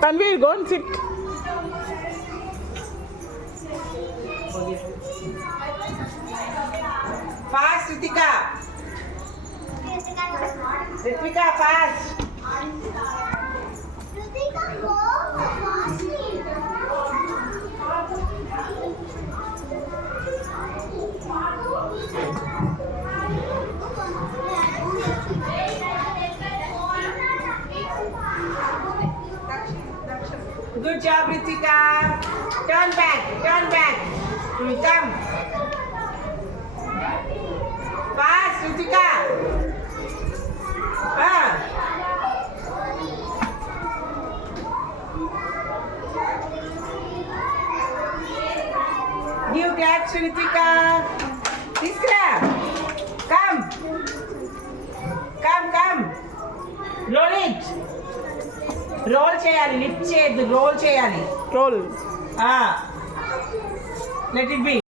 Tanvir, go and sit. Fast, Ritika. Ritika, fast. Good job, Ritika. Turn back, turn back. Come. Fast, Ritika. Give claps to Ritika. Ritika. Come. Come, come. Roll it. Roll చేయాలి, lift చేయద్దు, roll చేయాలి. Roll. Let it B.